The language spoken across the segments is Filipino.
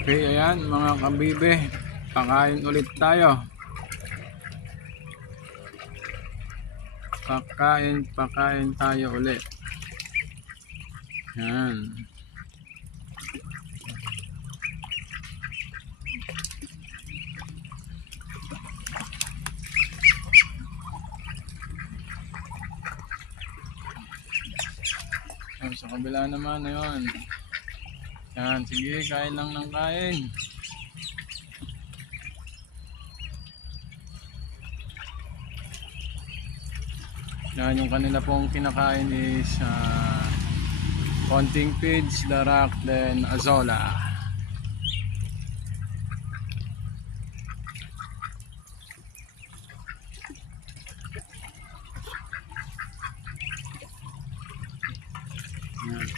Okay, ayan mga kabibe, pakain ulit tayo. Pakain tayo ulit. Ayan. Ayan, sa kabila naman ayun. Yan, sige, kain lang ng kain. Yan, yung kanila pong kinakain is konting pids, darak, then azola. Yan.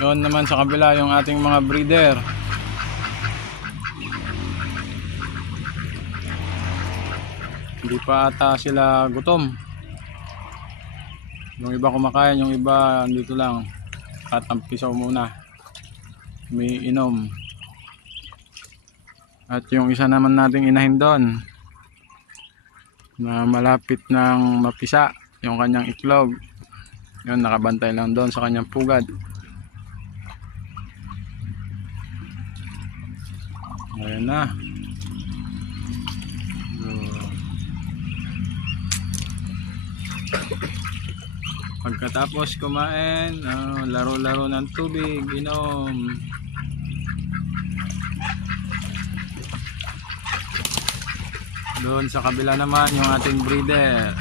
Yon naman sa kabila yung ating mga breeder. Hindi pa ata sila gutom. Yung iba kumakain, yung iba dito lang tatampisaw muna, may inom. At yung isa naman nating inahin doon na malapit ng mapisa yung kanyang itlog, yun nakabantay lang doon sa kanyang pugad. Ayan na. Pagkatapos kumain, laro-laro ng tubig, inom. Doon sa kabila naman yung ating breeder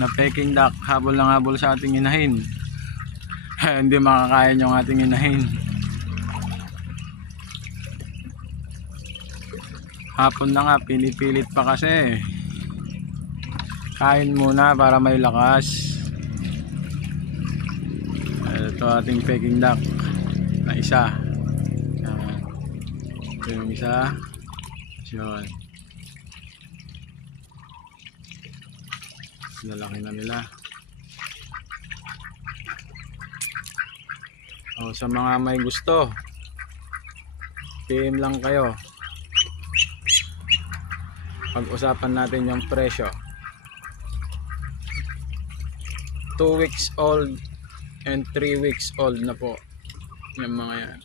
na Peking duck, habol ng habol sa ating inahin. Hindi makakain yung ating inahin. Hapon na nga, pinipilit pa kasi. Kain muna para may lakas. Ito ating Peking duck na isa. Ito yung isa. Yun. Lalaki na nila. Sa mga may gusto, PM lang kayo. Pag-usapan natin yung presyo. 2 weeks old and 3 weeks old na po yung mga yan.